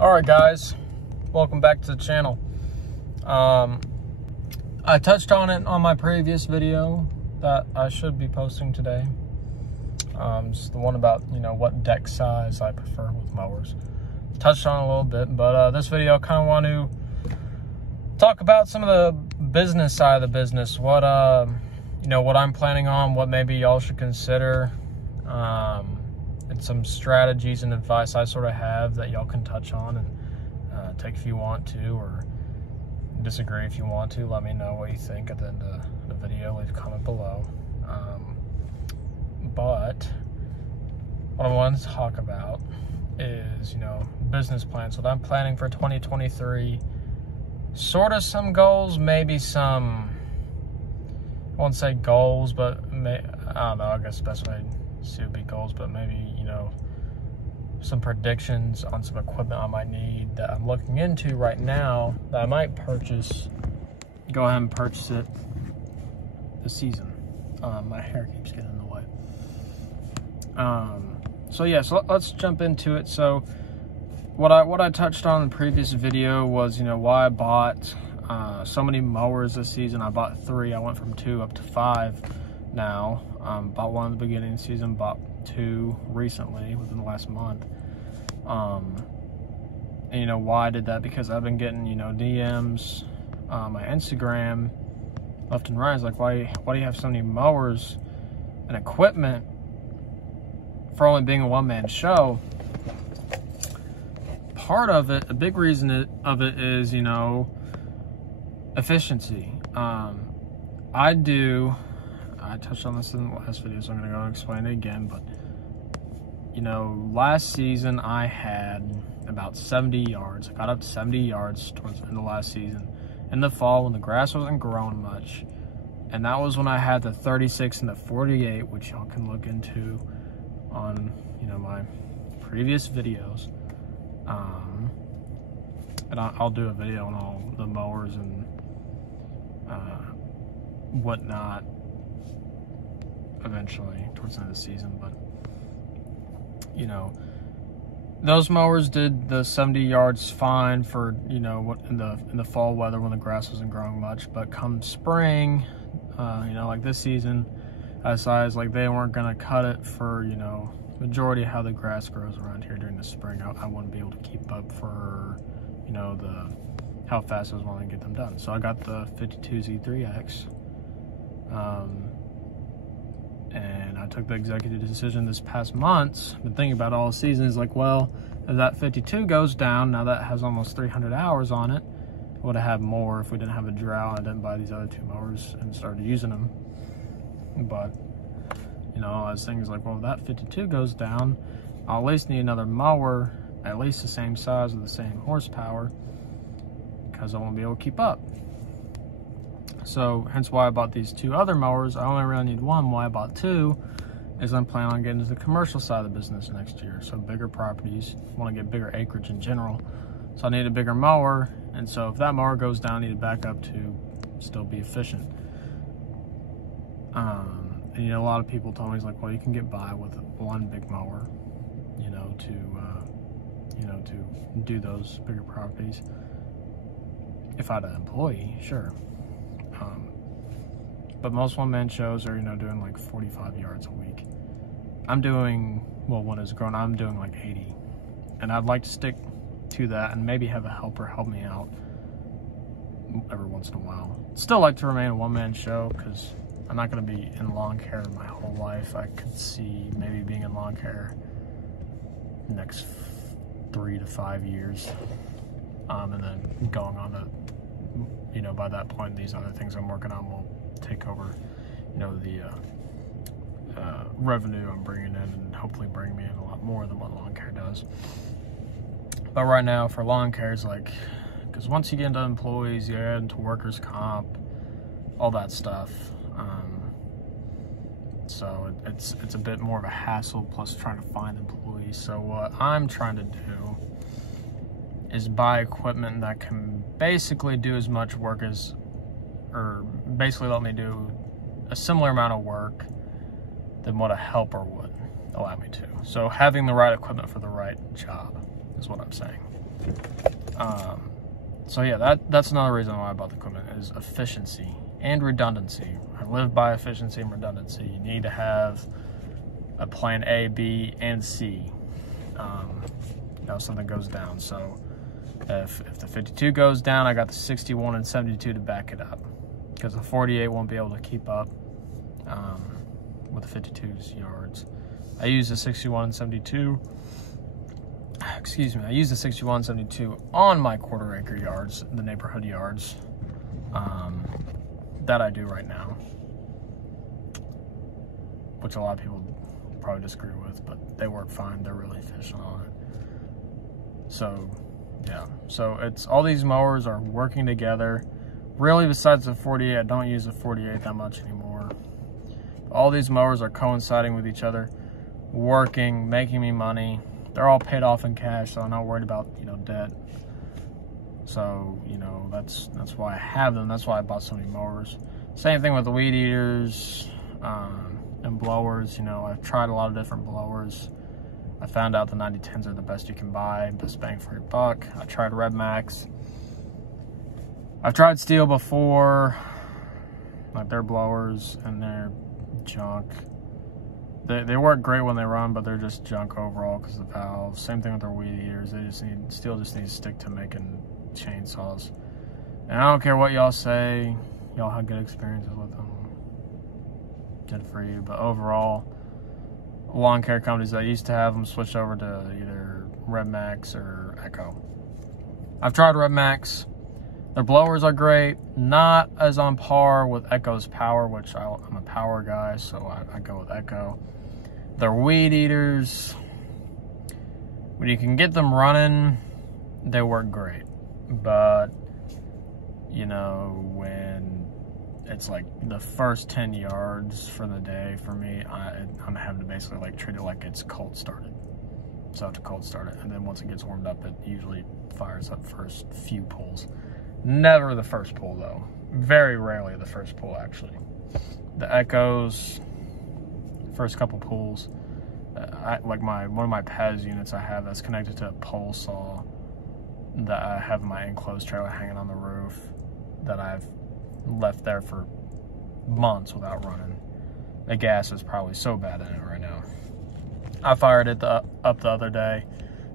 Alright guys, welcome back to the channel. I touched on it on my previous video that I should be posting today. It's the one about, what deck size I prefer with mowers. Touched on it a little bit, but this video I kind of want to talk about some of the business side of the business. What what I'm planning on, what maybe y'all should consider, and some strategies and advice I sort of have that y'all can touch on and take if you want to, or disagree if you want to. Let me know what you think at the end of the video. Leave a comment below. But what I want to talk about is, business plans. What I'm planning for 2023. Sort of some goals, maybe some, I won't say goals, but I don't know, I guess the best way to see would be goals, but maybe, some predictions on some equipment I might need that I'm looking into right now that I might purchase. Go ahead and purchase it this season. My hair keeps getting in the way. So let's jump into it. So what I touched on in the previous video was, why I bought so many mowers this season. I bought 3. I went from 2 up to 5 now. Bought 1 at the beginning of the season, bought 2 recently within the last month. And why I did that, because I've been getting, DMs on my Instagram left and right. It's like, why do you have so many mowers and equipment for only being a one-man show? Part of it, a big reason of it is, efficiency. I touched on this in the last video, so I'm going to go and explain it again. But, last season I had about 70 yards. I got up to 70 yards towards the end of last season. In the fall, when the grass wasn't growing much. And that was when I had the 36 and the 48, which y'all can look into on, my previous videos. And I'll do a video on all the mowers and whatnot eventually towards the end of the season. But those mowers did the 70 yards fine for what in the fall weather when the grass wasn't growing much. But come spring, like this season, I decided like they weren't gonna cut it for majority of how the grass grows around here during the spring. I wouldn't be able to keep up for how fast I was wanting to get them done. So I got the 52Z3X, and I took the executive decision this past month. Been thinking about all season, is like, well, if that 52 goes down, now that has almost 300 hours on it. I would have had more if we didn't have a drought. I didn't buy these other 2 mowers and started using them. But I was thinking, like, well, if that 52 goes down, I'll at least need another mower, at least the same size with the same horsepower, because I won't be able to keep up. So hence why I bought these 2 other mowers. I only really need 1. Why I bought 2 is I'm planning on getting into the commercial side of the business next year. So bigger properties, want to get bigger acreage in general. So I need a bigger mower, and so if that mower goes down, I need to back up to still be efficient. And a lot of people told me, it's like, well, you can get by with 1 big mower, to do those bigger properties. If I had an employee, sure. But most one-man shows are, doing like 45 yards a week. I'm doing, well, when it's grown, I'm doing like 80. And I'd like to stick to that and maybe have a helper help me out every once in a while. Still like to remain a one-man show, because I'm not going to be in lawn care my whole life. I could see maybe being in lawn care next 3 to 5 years. And then going on to, by that point, these other things I'm working on will take over, the revenue I'm bringing in, and hopefully bring me in a lot more than what lawn care does. But right now for lawn care, it's like, because once you get into employees, you get into workers' comp, all that stuff. So it's a bit more of a hassle, plus trying to find employees. So what I'm trying to do is buy equipment that can basically do as much work as, or basically let me do a similar amount of work than what a helper would allow me to. So having the right equipment for the right job is what I'm saying. So yeah, that's another reason why I bought the equipment, is efficiency and redundancy. I live by efficiency and redundancy. You need to have a plan A, B, and C. You know, something goes down. So if the 52 goes down, I got the 61 and 72 to back it up, because the 48 won't be able to keep up with the 52's yards. I use the 61 and 72. Excuse me. I use the 61 and 72 on my quarter-acre yards, the neighborhood yards. That I do right now, which a lot of people probably disagree with, but they work fine. They're really efficient on it. So yeah, so it's all these mowers are working together. Really, besides the 48, I don't use the 48 that much anymore. All these mowers are coinciding with each other, working, making me money. They're all paid off in cash, so I'm not worried about, you know, debt. So, you know, that's why I have them. That's why I bought so many mowers. Same thing with the weed eaters and blowers. You know, I've tried a lot of different blowers. I found out the 9010s are the best you can buy, best bang for your buck. I tried Red Max. I've tried Steel before, like their blowers, and they're junk. They work great when they run, but they're just junk overall because of the valves. Same thing with their weed eaters. Steel just needs to stick to making chainsaws. And I don't care what y'all say, y'all had good experiences with them. Good for you. But overall, lawn care companies that used to have them switched over to either Red Max or Echo. I've tried Red Max. Their blowers are great, not as on par with Echo's power, which I'm a power guy, so I go with Echo. Their weed eaters, when you can get them running, they work great. But, you know, when it's like the first 10 yards for the day, for me, I'm having to basically like treat it like it's cold started. So I have to cold start it, and then once it gets warmed up, it usually fires up first few pulls. Never the first pull though. Very rarely the first pull, actually. The Echoes, first couple pulls, like one of my Pez units I have that's connected to a pole saw that I have in my enclosed trailer hanging on the roof that I've left there for months without running. The gas is probably so bad in it right now. I fired it up the other day.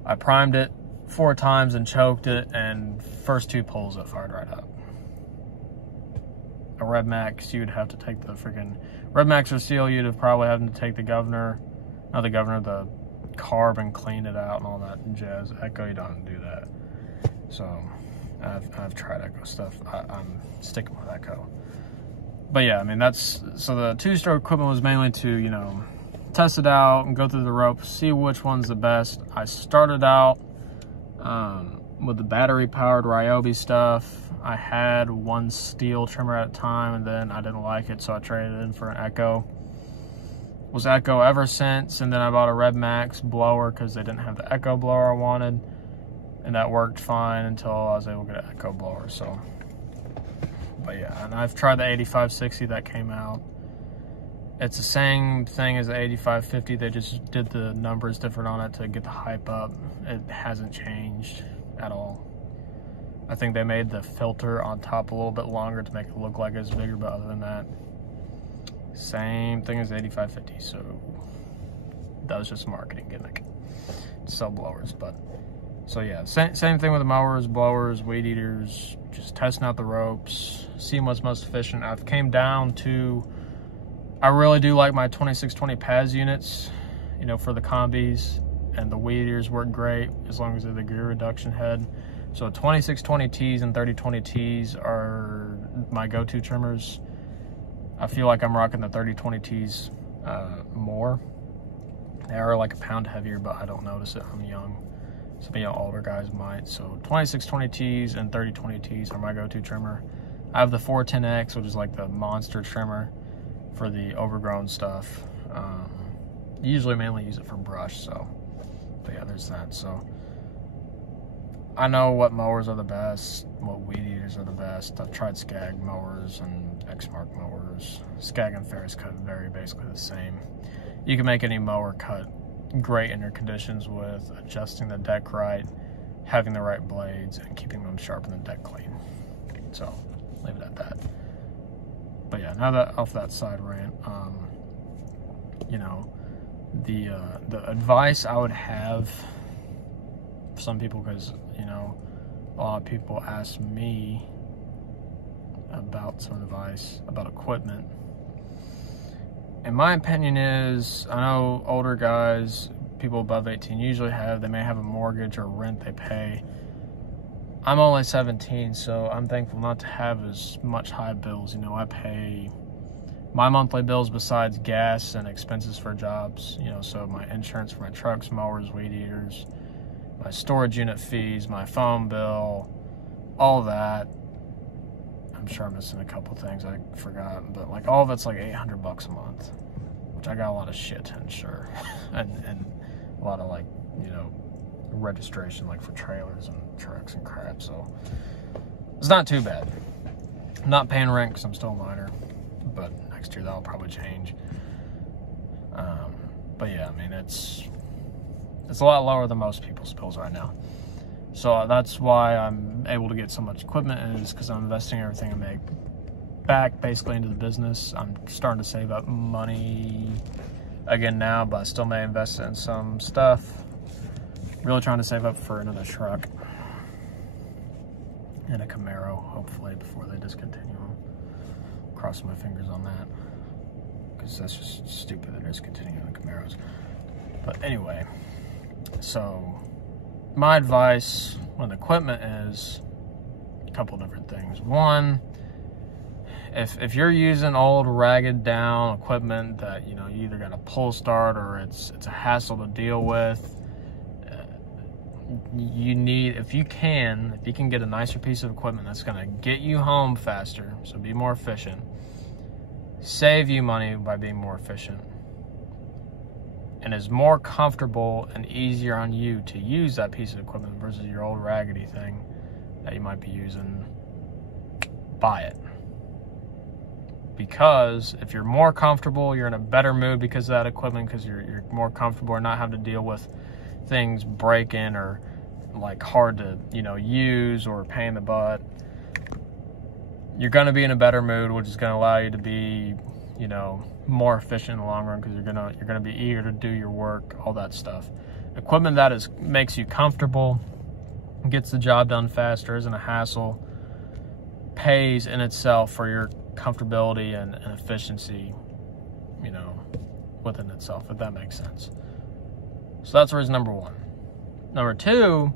I primed it 4 times and choked it, and first 2 pulls it fired right up. A Red Max, you'd have to take the freaking Red Max or Steel, you'd have probably had to take the the carb and clean it out and all that jazz. Echo, you don't do that. So I've tried Echo stuff. I'm sticking with Echo. But yeah, I mean, so the 2-stroke equipment was mainly to, you know, test it out and go through the ropes, see which one's the best. I started out with the battery-powered Ryobi stuff. I had one Steel trimmer at a time, and then I didn't like it, so I traded it in for an Echo. Was Echo ever since, and then I bought a Red Max blower because they didn't have the Echo blower I wanted, and that worked fine until I was able to get an Echo blower. So, but yeah, and I've tried the 8560 that came out. It's the same thing as the 8550. They just did the numbers different on it to get the hype up. It hasn't changed at all. I think they made the filter on top a little bit longer to make it look like it's bigger, but other than that, same thing as the 8550. So that was just a marketing gimmick to sell blowers. But so yeah, same thing with the mowers, blowers, weed eaters, just testing out the ropes, seeing what's most efficient. I've came down to, I really do like my 2620 Paz units, you know, for the combis, and the weed eaters work great as long as they're the gear reduction head. So 2620Ts and 3020Ts are my go-to trimmers. I feel like I'm rocking the 3020Ts more. They are like a pound heavier, but I don't notice it. I'm young. Some of y'all older guys might. So 2620Ts and 3020Ts are my go-to trimmer. I have the 410X, which is like the monster trimmer for the overgrown stuff. Usually mainly use it for brush, so, but yeah, there's that. So I know what mowers are the best, what weed eaters are the best. I've tried Skag mowers and Exmark mowers. Skag and Ferris cut very basically the same. You can make any mower cut great in your conditions with adjusting the deck right, having the right blades and keeping them sharp and the deck clean. So leave it at that. But yeah, now that off that side rant, you know, the advice I would have for some people, because, you know, a lot of people ask me about some advice about equipment. And my opinion is, I know older guys, people above 18 usually they may have a mortgage or rent they pay. I'm only 17, so I'm thankful not to have as much high bills. You know, I pay my monthly bills besides gas and expenses for jobs, you know, so my insurance for my trucks, mowers, weed eaters, my storage unit fees, my phone bill, all that. I'm sure I'm missing a couple things I forgot, but like all of it's like $800 a month, which I got a lot of shit to insure and a lot of, like, you know, registration, like for trailers and trucks and crap. So it's not too bad. I'm not paying rent because I'm still a minor, but next year that'll probably change. But yeah, I mean, it's a lot lower than most people's bills right now. So that's why I'm able to get so much equipment, is because I'm investing everything I make back basically into the business. I'm starting to save up money again now, but I still may invest in some stuff. Really trying to save up for another truck and a Camaro, hopefully, before they discontinue them. Crossing my fingers on that, because that's just stupid they're discontinuing the Camaros. But anyway, so my advice on equipment is a couple different things. One, if you're using old ragged down equipment that, you know, you either got to pull start or it's a hassle to deal with, you need, if you can get a nicer piece of equipment that's going to get you home faster, so be more efficient, save you money by being more efficient, and is more comfortable and easier on you to use that piece of equipment versus your old raggedy thing that you might be using, buy it. Because if you're more comfortable, you're in a better mood because of that equipment, because you're more comfortable and not having to deal with things breaking or like hard to, you know, use or pain in the butt. You're going to be in a better mood, which is going to allow you to be, you know, more efficient in the long run, because you're gonna be eager to do your work, all that stuff. Equipment that makes you comfortable, gets the job done faster, isn't a hassle, pays in itself for your comfortability and efficiency, you know, within itself, if that makes sense. So that's reason number one. Number two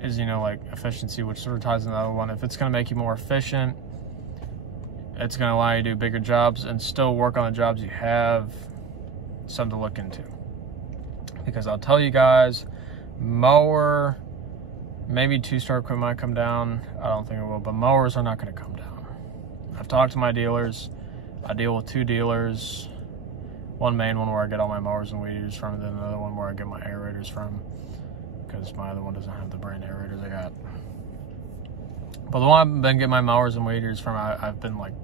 is, you know, like efficiency, which sort of ties into the other one. If it's going to make you more efficient, it's going to allow you to do bigger jobs and still work on the jobs you have, something to look into. Because I'll tell you guys, mower, maybe two-star equipment might come down. I don't think it will, but mowers are not going to come down. I've talked to my dealers. I deal with two dealers. One main one where I get all my mowers and weed eaters from, and then another one where I get my aerators from, because my other one doesn't have the brand aerators I got. But the one I've been getting my mowers and weed eaters from, I've been like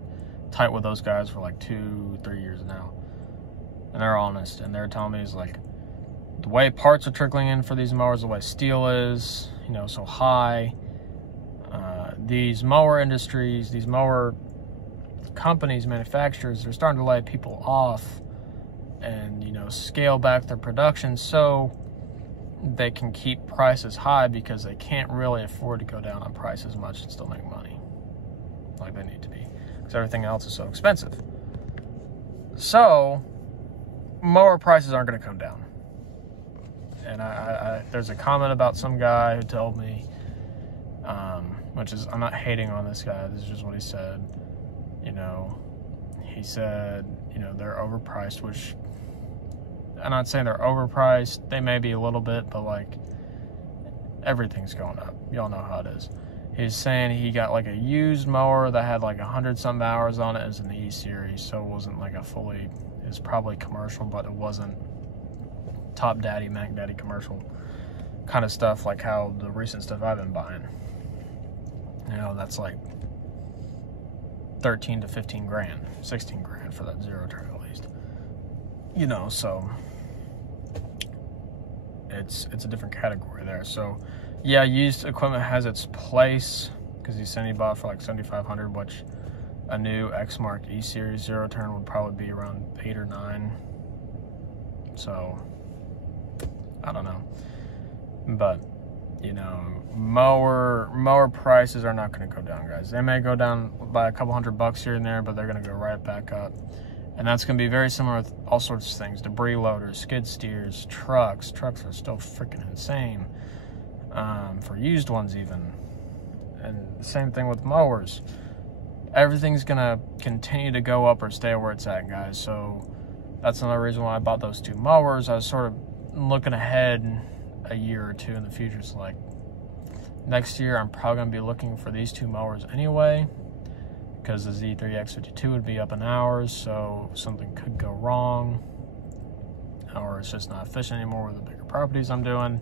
tight with those guys for like 2-3 years now. And they're honest, and they're telling me, is like, the way parts are trickling in for these mowers, the way steel is, you know, so high. These mower industries, these mower companies, manufacturers, they're starting to lay people off and, you know, scale back their production so they can keep prices high, because they can't really afford to go down on price as much and still make money like they need to be, because everything else is so expensive. So mower prices aren't going to come down. And there's a comment about some guy who told me, which is, I'm not hating on this guy, this is just what he said. You know, he said, you know, they're overpriced, which I'm not saying they're overpriced. They may be a little bit, but like, everything's going up. Y'all know how it is. He's saying he got like a used mower that had like 100-something hours on it. It was an E-Series, so it wasn't like a fully, it was probably commercial, but it wasn't Top Daddy, Mac Daddy commercial kind of stuff, like how the recent stuff I've been buying. You know, that's like 13 to 15 grand, 16 grand for that zero turn at least. You know, so it's a different category there. So yeah, used equipment has its place, because you said he bought for like $7,500, which a new Exmark E-Series zero turn would probably be around 8 or 9. So I don't know, but you know, mower prices are not going to go down, guys. They may go down by a couple $100 here and there, but they're going to go right back up. And that's going to be very similar with all sorts of things: debris loaders, skid steers, trucks. Trucks are still freaking insane, for used ones even. And the same thing with mowers. Everything's going to continue to go up or stay where it's at, guys. So that's another reason why I bought those 2 mowers. I was sort of looking ahead a year or 2 in the future. So like next year, I'm probably going to be looking for these 2 mowers anyway, because the Z3X52 would be up in hours, so something could go wrong, or it's just not efficient anymore with the bigger properties I'm doing.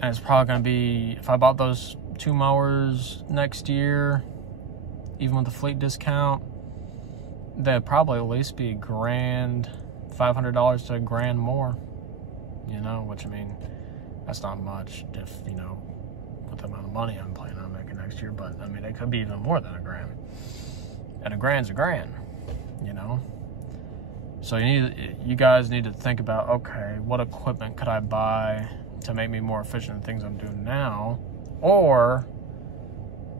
And it's probably going to be, if I bought those 2 mowers next year, even with the fleet discount, they'd probably at least be $1,000, $500 to $1,000 more, you know, which, I mean, that's not much if, you know, with the amount of money I'm planning on making next year, but I mean, it could be even more than $1,000, and $1,000's $1,000, you know. So you guys need to think about, okay, what equipment could I buy to make me more efficient in things I'm doing now, or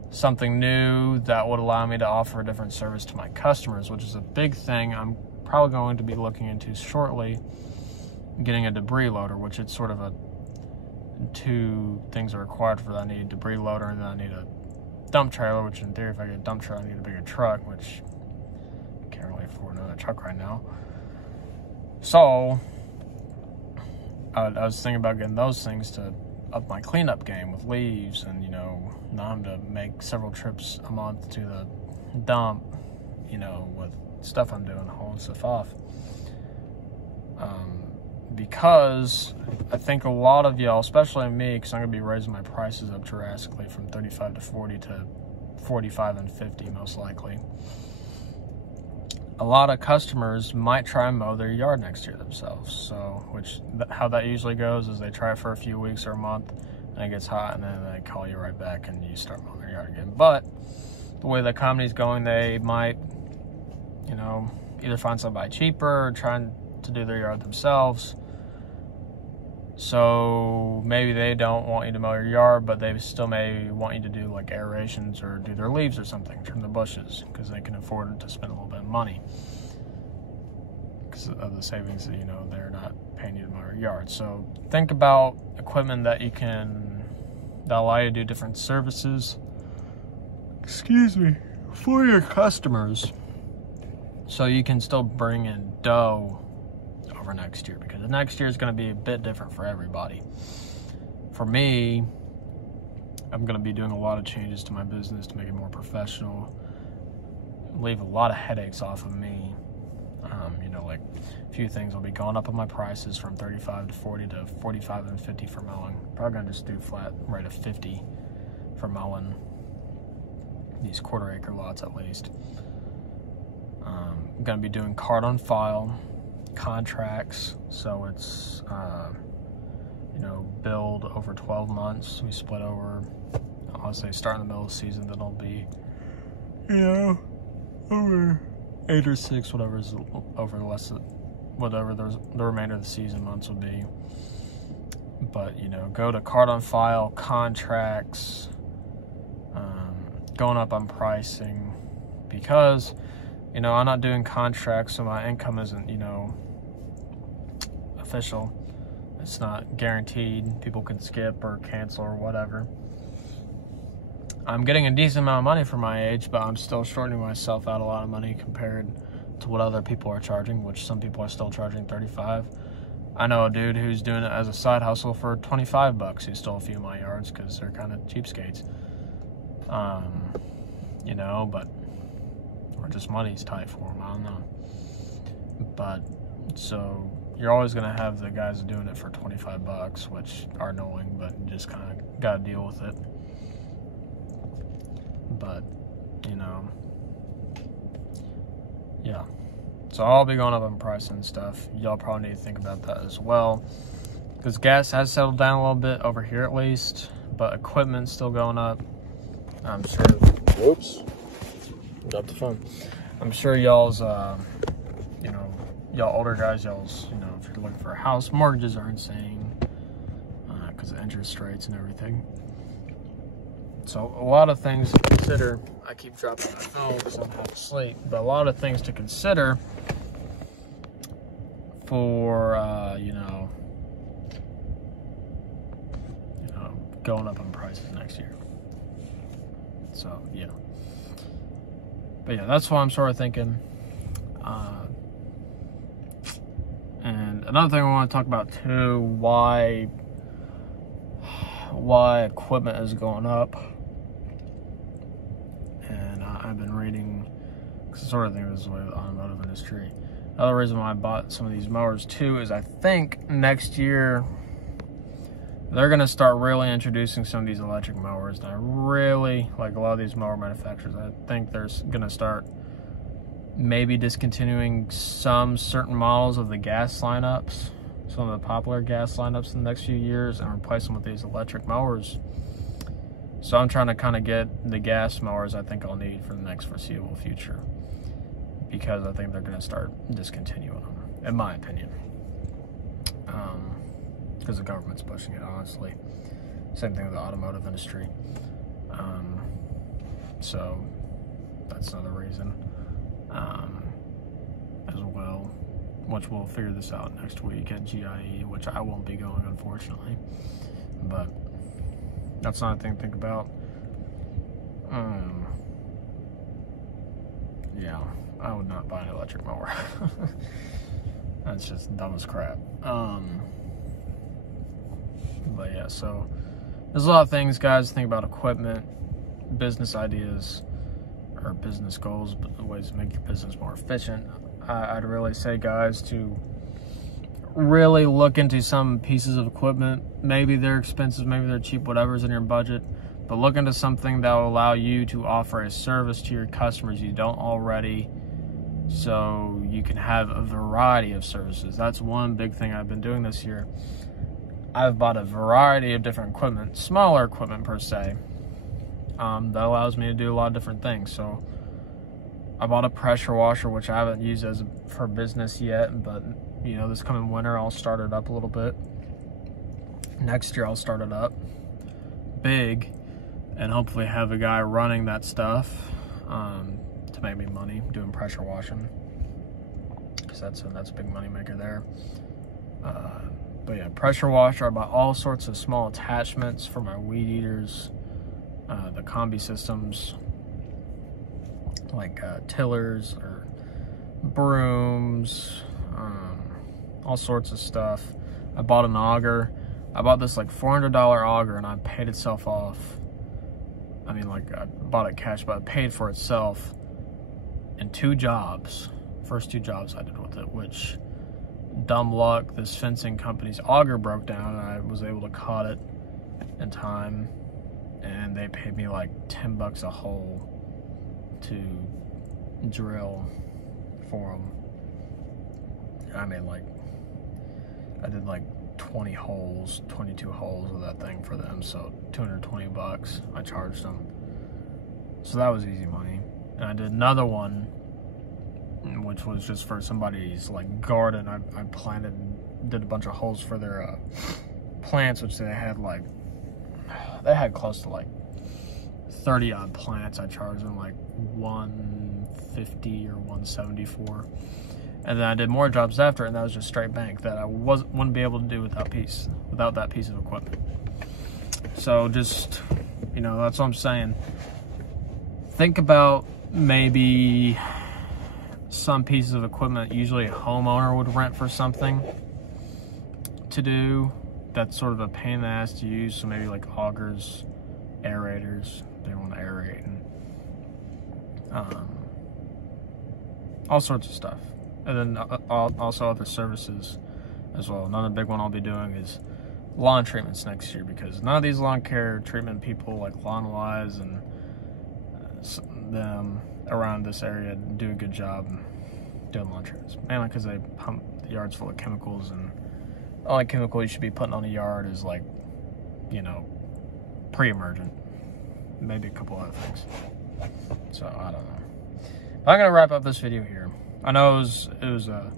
something new that would allow me to offer a different service to my customers, which is a big thing I'm probably going to be looking into shortly. Getting a debris loader, which it's sort of a 2 things are required for that. I need a debris loader, and then I need a dump trailer, which in theory, if I get a dump trailer, I need a bigger truck, which I can't really afford another truck right now. So I was thinking about getting those things to up my cleanup game with leaves, and, you know, not having to make several trips a month to the dump, you know, with stuff I'm doing, hauling stuff off. Because I think a lot of y'all, especially me, because I'm going to be raising my prices up drastically from 35 to 40 to 45 and 50 most likely. A lot of customers might try and mow their yard next year themselves. So, how that usually goes is they try it for a few weeks or a month, and it gets hot, and then they call you right back and you start mowing their yard again. But the way the economy's going, they might, you know, either find somebody cheaper or trying to do their yard themselves. So maybe they don't want you to mow your yard, but they still may want you to do like aerations or do their leaves or something, trim the bushes, because they can afford to spend a little bit of money because of the savings that, you know, they're not paying you to mow your yard. So think about equipment that allow you to do different services, for your customers, so you can still bring in dough over next year, because the next year is going to be a bit different for everybody. For me, I'm going to be doing a lot of changes to my business to make it more professional, leave a lot of headaches off of me. You know, like a few things will be going up on my prices from 35 to 40 to 45 and 50 for mowing. Probably going to just do flat rate of 50 for mowing these 1/4 acre lots at least. I'm going to be doing card on file contracts, so it's you know, build over 12 months. We split over, I'll say start in the middle of the season, then it'll be, you know, over 8 or 6, whatever's over whatever the remainder of the season months would be. But, you know, go to card on file contracts, going up on pricing, because, you know, I'm not doing contracts, so my income isn't, you know, official. It's not guaranteed. People can skip or cancel or whatever. I'm getting a decent amount of money for my age, but I'm still shorting myself out a lot of money compared to what other people are charging, which some people are still charging $35. I know a dude who's doing it as a side hustle for $25. He stole a few of my yards because they're kind of cheapskates. You know, but, or just money's tight for them, I don't know. But, so, you're always going to have the guys doing it for $25, which are annoying, but you just kind of got to deal with it. But, you know, yeah. So I'll be going up on price and stuff. Y'all probably need to think about that as well. because gas has settled down a little bit over here at least, but equipment's still going up. I'm sure, whoops, dropped the phone. I'm sure y'all's, you know, y'all older guys, y'all's, you know, if you're looking for a house, mortgages are insane because of interest rates and everything. So a lot of things to consider. I keep dropping my phone because I'm half asleep, but a lot of things to consider for, you know, going up on prices next year. So, yeah. But yeah, that's what I'm sort of thinking. And another thing I want to talk about too, why equipment is going up. And I've been reading, because I sort of think this is the way of the automotive industry. Another reason why I bought some of these mowers too is I think next year they're going to start really introducing some of these electric mowers. And I really, like a lot of these mower manufacturers, I think they're going to start maybe discontinuing some certain models of the gas lineups, some of the popular gas lineups in the next few years, and replace them with these electric mowers. So I'm trying to kind of get the gas mowers I think I'll need for the next foreseeable future, because I think they're going to start discontinuing them, in my opinion. Because the government's pushing it, honestly. Same thing with the automotive industry. So that's another reason as well, which we'll figure this out next week at GIE, which I won't be going, unfortunately. But that's another thing to think about. Yeah, I would not buy an electric mower. That's just dumb as crap. But yeah, so there's a lot of things, guys, to think about: equipment, business ideas, or business goals, but ways to make your business more efficient. I'd really say, guys, to really look into some pieces of equipment. Maybe they're expensive, maybe they're cheap, whatever's in your budget, but look into something that will allow you to offer a service to your customers you don't already, so you can have a variety of services. That's one big thing I've been doing this year. I've bought a variety of different equipment, smaller equipment per se, that allows me to do a lot of different things. So I bought a pressure washer, which I haven't used for business yet, but you know, this coming winter I'll start it up a little bit. Next year I'll start it up big and hopefully have a guy running that stuff to make me money doing pressure washing, because that's a big money maker there. But yeah, pressure washer. I bought all sorts of small attachments for my weed eaters, the combi systems, like tillers or brooms, all sorts of stuff. I bought an auger. I bought this like $400 auger, and I paid itself off. I mean, like, I bought it cash, but it paid for itself in 2 jobs. First 2 jobs I did with it, which, dumb luck, this fencing company's auger broke down, and I was able to cut it in time, and they paid me like 10 bucks a hole to drill for them. I mean, like, I did like 20 holes, 22 holes with that thing for them, so 220 bucks I charged them. So that was easy money. And I did another one, which was just for somebody's like garden. I planted, did a bunch of holes for their plants, which they had close to like 30 odd plants. I charged them like $150 or $170 for. And then I did more jobs after, and that was just straight bank that I wouldn't be able to do without that piece of equipment. So just, you know, that's what I'm saying. Think about maybe some pieces of equipment usually a homeowner would rent for something to do. That's sort of a pain in the ass to use. So maybe like augers, aerators, they want to aerate, and all sorts of stuff. And then also other services as well. Another big one I'll be doing is lawn treatments next year, because none of these lawn care treatment people like Lawn Wise and them around this area do a good job doing lawn treatments. Mainly because they pump the yards full of chemicals and only chemical you should be putting on a yard is like, you know, pre-emergent. Maybe a couple other things. So, I don't know. But I'm going to wrap up this video here. I know it was a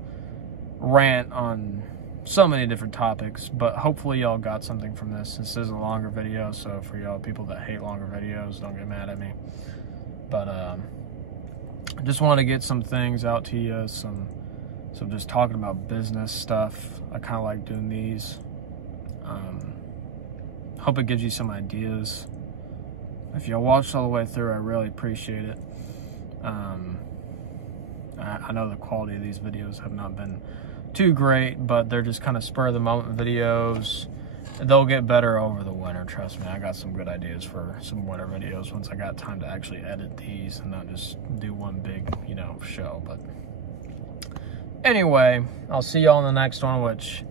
rant on so many different topics, but hopefully y'all got something from this. This is a longer video, so for y'all people that hate longer videos, don't get mad at me. But I just want to get some things out to you, some just talking about business stuff. I kind of like doing these. Hope it gives you some ideas. If y'all watched all the way through, I really appreciate it. I know the quality of these videos have not been too great, but they're just kind of spur of the moment videos. They'll get better over the winter, trust me. I got some good ideas for some winter videos once I got time to actually edit these and not just do one big, you know, show. But anyway, I'll see y'all in the next one, which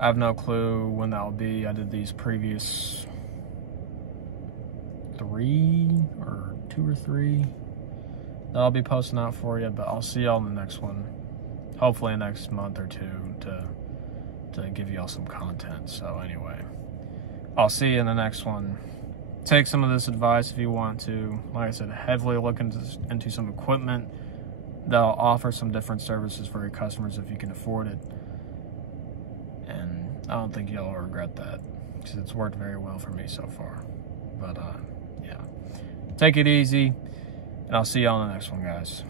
I have no clue when that'll be. I did these previous 2 or 3 that I'll be posting out for you, but I'll see y'all in the next one. Hopefully next month or 2 to give y'all some content. So anyway, I'll see you in the next one. Take some of this advice if you want to. Like I said, heavily look into some equipment that'll offer some different services for your customers if you can afford it. And I don't think y'all will regret that, because it's worked very well for me so far. But yeah, take it easy, and I'll see y'all in the next one, guys.